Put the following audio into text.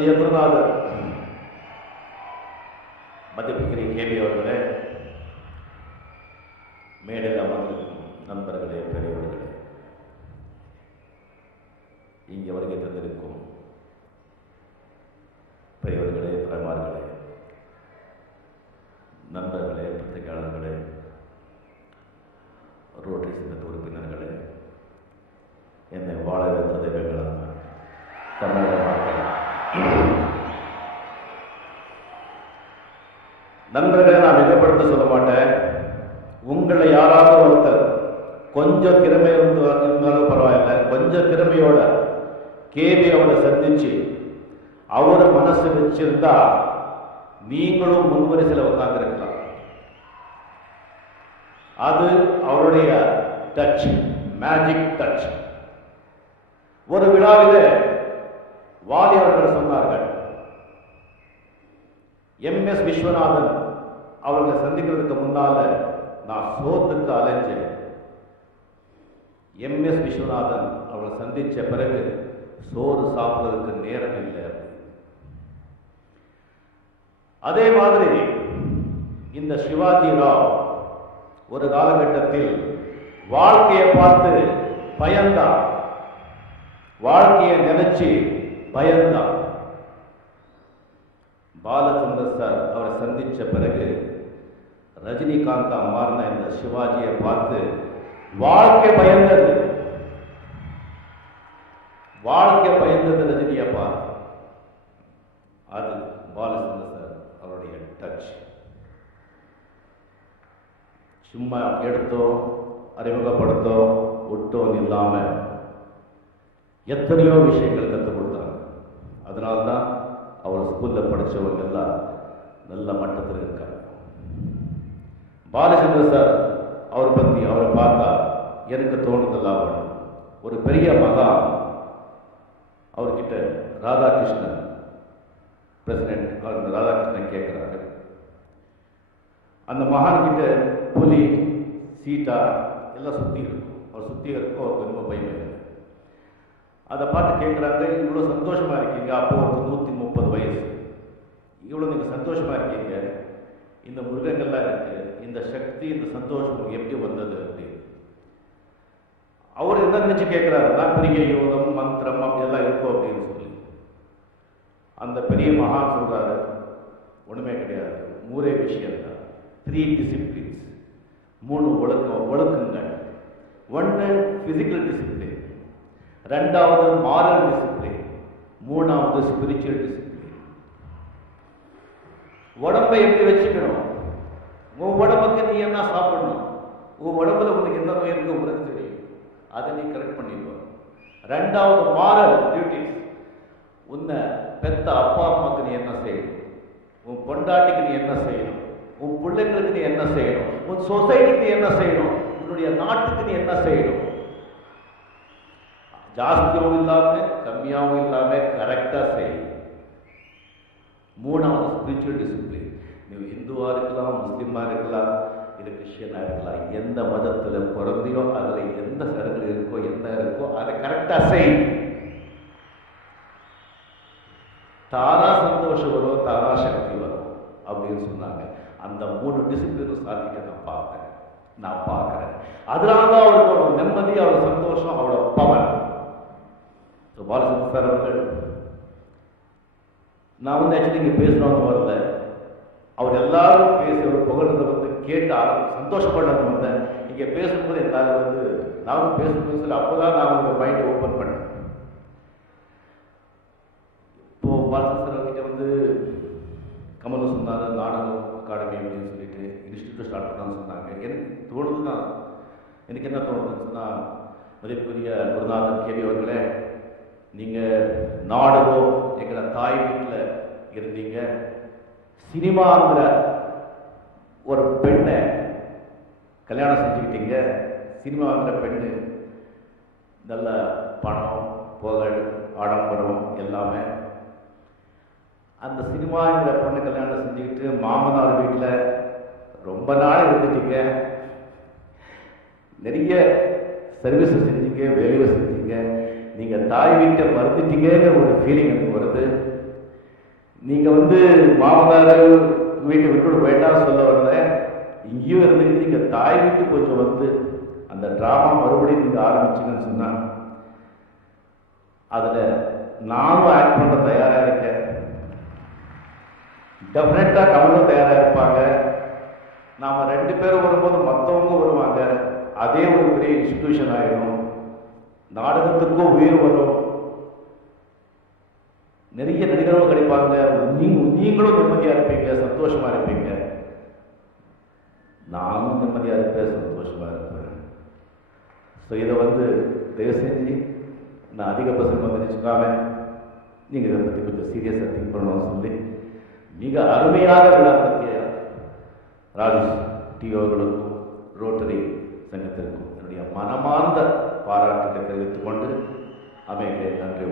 என்னுடைய குருநாதர் மதிப்புக்குரிய கேபி அவர்களே, மேடையில் அமர்ந்திருக்கும் நண்பர்களே, பெரியவர்களே, இங்கே வருகை தந்திருக்கும் பெரியவர்களே, தாய்மார்களே, நண்பர்களே, பத்திரிகையாளர்களே, ரோட்டரி சங்கத்து உறுப்பினர்களே, என்னை வாழ வைத்த தெய்வங்களான தமிழக மக்கள், நண்பர்களை நான் மிகப்படுத்த சொல்ல மாட்டேன். உங்களை யாராவது ஒருத்தர் கொஞ்சம் திறமை இருந்தாலும் பரவாயில்ல, கொஞ்சம் திறமையோட கேபியோட சந்திச்சு அவர் மனசு வச்சிருந்தா நீங்களும் முன்வரிசையில் உட்கார்ந்துருக்கலாம். அது அவருடைய டச், மேஜிக் டச். ஒரு விழாவில் வாலி அவர்கள் சொன்னார்கள், எம்எஸ் விஸ்வநாதன் அவர்களை சந்திக்கிறதுக்கு முன்னால நான் சோத்துக்கு அலைஞ்சேன். எம்எஸ் விஸ்வநாதன் அவர்களை சந்திச்ச பிறகு சோறு சாப்பிடுறதுக்கு நேரம் இல்லை. அதே மாதிரி இந்த சிவாஜி ராவ் ஒரு காலகட்டத்தில் வாழ்க்கையை பார்த்து பயந்தான், வாழ்க்கையை நினைச்சு பயந்தான். பாலச்சந்தர் சார் அவரை சந்திச்ச பிறகு ரஜினிகாந்தா மாறின இந்த சிவாஜியை பார்த்து வாழ்க்கை பயந்தது, வாழ்க்கை பயந்தது ரஜினியை பார்த்து. அது பாலச்சந்தர் சார் அவருடைய டச். சும்மா எடுத்தோ அறிமுகப்படுத்தோ விட்டோன்னு இல்லாம எத்தனையோ விஷயங்கள் கற்றுக் கொடுத்தாங்க. அதனால்தான் அவர் ஸ்கூல்ல படித்தவங்க எல்லாம் நல்ல மட்டத்தில் இருக்காங்க. பாலச்சந்தர் சார் அவரை பற்றி அவரை பார்த்தா எனக்கு தோணுதெல்லாம் வேணும். ஒரு பெரிய மகான், அவர்கிட்ட ராதாகிருஷ்ணன் பிரசிடென்ட், அவர் ராதாகிருஷ்ணன் கேட்குறாரு, அந்த மகான் கிட்ட புலி சீட்டா எல்லாம் சுற்றி இருக்கும், அவர் சுற்றி இருக்கும், அவருக்கு ரொம்ப பயமே இல்லை. அதை பார்த்து கேட்குறாங்க, இவ்வளோ சந்தோஷமா இருக்கீங்க, அப்போ அவருக்கு 130 வயசு, இவ்வளோ நீங்கள் சந்தோஷமா இருக்கீங்க, இந்த மிருகங்கள்லாம் இருக்கு, இந்த சக்தி இந்த சந்தோஷம் எப்படி வந்தது அப்படின்னு அவர் என்ன நினைச்சு கேட்குறாருன்னா, பெரிய யோகம் மந்திரம் அப்படியெல்லாம் இருக்கும் அப்படின்னு சொல்லி. அந்த பெரிய மகான் சொல்றாரு, ஒண்ணுமே கிடையாது, மூரே விஷயம் தான், 3 டிசிப்ளின்ஸ், 3 ஒழுக்கங்கள். ஒன்று பிசிக்கல் டிசிப்ளின், ரெண்டாவது மாரல் டிசிப்ளின், மூணாவது ஸ்பிரிச்சுவல் டிசிப்ளின். உடம்பை எப்படி வச்சுக்கணும், உன் உடம்புக்கு நீ என்ன சாப்பிடணும், உன் உடம்புல உனக்கு என்ன நோய் இருக்கு உனக்கு தெரியும், அதை நீ கரெக்ட் பண்ணிக்கோ. ரெண்டாவது மாரல் டியூட்டிஸ், உன்னை பெத்த அப்பா அம்மாவுக்கு நீ என்ன செய்யணும், உன் பொண்டாட்டிக்கு நீ என்ன செய்யணும், உன் பிள்ளைங்களுக்கு நீ என்ன செய்யணும், உன் சொசைட்டிக்கு நீ என்ன செய்யணும், உன்னுடைய நாட்டுக்கு நீ என்ன செய்யணும். ஜாஸ்தியாகவும் இல்லாம கம்மியாகவும் இல்லாம கரெக்டா செய்யும். மூணாவது ஸ்பிரிச்சுவல் டிசிப்ளின், நீ இந்துவா இருக்கலாம், முஸ்லீமா இருக்கலாம், இது கிறிஸ்டியனா இருக்கலாம், எந்த மதத்துல பிறந்தையோ அதுல எந்த சரகு இருக்கோ என்ன இருக்கோ அதை கரெக்டா செய். தானா சந்தோஷம் வரும், தானா சக்தி வரும் அப்படின்னு சொன்னாங்க. அந்த 3 டிசிப்ளினும் சாதிக்க நான் பார்க்கிறேன். அதனாலதான் அவருக்கு அவ்வளவு நிம்மதி, அவ்வளவு சந்தோஷம், அவ்வளவு பவர். பாலச்சந்தர் சார் அவர்கள், நான் வந்து ஆக்சுவலி இங்கே பேசணும்னு வரல, அவர் எல்லாரும் பேசி அவர் புகழ்றதை வந்து கேட்டால் சந்தோஷப்படாத வந்தேன். இங்கே பேசும்போது என்னால் வந்து நானும் பேசும்போது சொல்லி அப்போதான் நான் உங்க மைண்டை ஓப்பன் பண்ணேன். இப்போ பாலச்சந்தர் அவர்கிட்ட வந்து கமலும் சொன்னார், நாடகம் அகாடமி அப்படின்னு சொல்லிட்டு இன்ஸ்டியூட் ஸ்டார்ட் பண்ணான்னு சொன்னாங்க. எனக்கு தோணுது தான், எனக்கு என்ன தோணுதுன்னு சொன்னால், மதிப்புக்குரிய குருநாதர் கேபி அவர்களே, நீங்கள் நாடகம் எங்களை தாய் வீட்டில் இருந்தீங்க, சினிமாங்கிற ஒரு பெண்ணை கல்யாணம் செஞ்சுக்கிட்டீங்க. சினிமாங்கிற பெண்ணு நல்ல பணம், புகழ், ஆடம்பரம் எல்லாமே. அந்த சினிமாங்கிற பொண்ணை கல்யாணம் செஞ்சுக்கிட்டு மாமனார் வீட்டில் ரொம்ப நாள் இருந்துட்டீங்க, நிறைய சர்வீஸ் செஞ்சீங்க, வேலையை செஞ்சீங்க. நீங்கள் தாய் வீட்டை மறந்துட்டீங்கிற ஒரு ஃபீலிங் எனக்கு வருது. நீங்கள் வந்து மாமனார் வீட்டை விட்டு வேண்டாம்னு சொல்ல வரல, இங்கேயும் இருந்துக்கிட்டு நீங்கள் தாய் வீட்டு கொஞ்சம் வந்து அந்த ட்ராமா மறுபடியும் நீங்கள் ஆரம்பிச்சிங்கன்னு சொன்னால் அதில் நானும் ஆக்ட் பண்ண தயாராக இருக்கேன். டெஃபினட்டாக கமலும் தயாராக இருப்பாங்க. நாம் 2 பேரும் வரும்போது மற்றவங்க வருவாங்க. அதே ஒரு பெரிய இன்ஸ்டிடியூஷன் ஆகிடும். நாடகத்துக்கும் உயிர் வரும். நிறைய நடிகர்களும் கிடைப்பாங்க. நீங்களும் நிம்மதியாக இருப்பீங்க, சந்தோஷமாக இருப்பீங்க. நானும் நிம்மதியாக இருப்பேன், சந்தோஷமாக இருப்பேன். ஸோ இதை வந்து தயவு செஞ்சு நான் அதிக பசங்க வந்து நினச்சிக்காம நீங்கள் இதை பற்றி கொஞ்சம் சீரியஸாக திங்க் பண்ணணும்னு சொல்லி மிக அருமையாக விழா நடத்திய ராஜேஷ் டிவி அவர்களுக்கும் ரோட்டரி சங்கத்திற்கும் என்னுடைய மனமார்ந்த பாராட்டுகளை தெரிவித்துக் கொண்டு அமைகிறேன். நன்றி.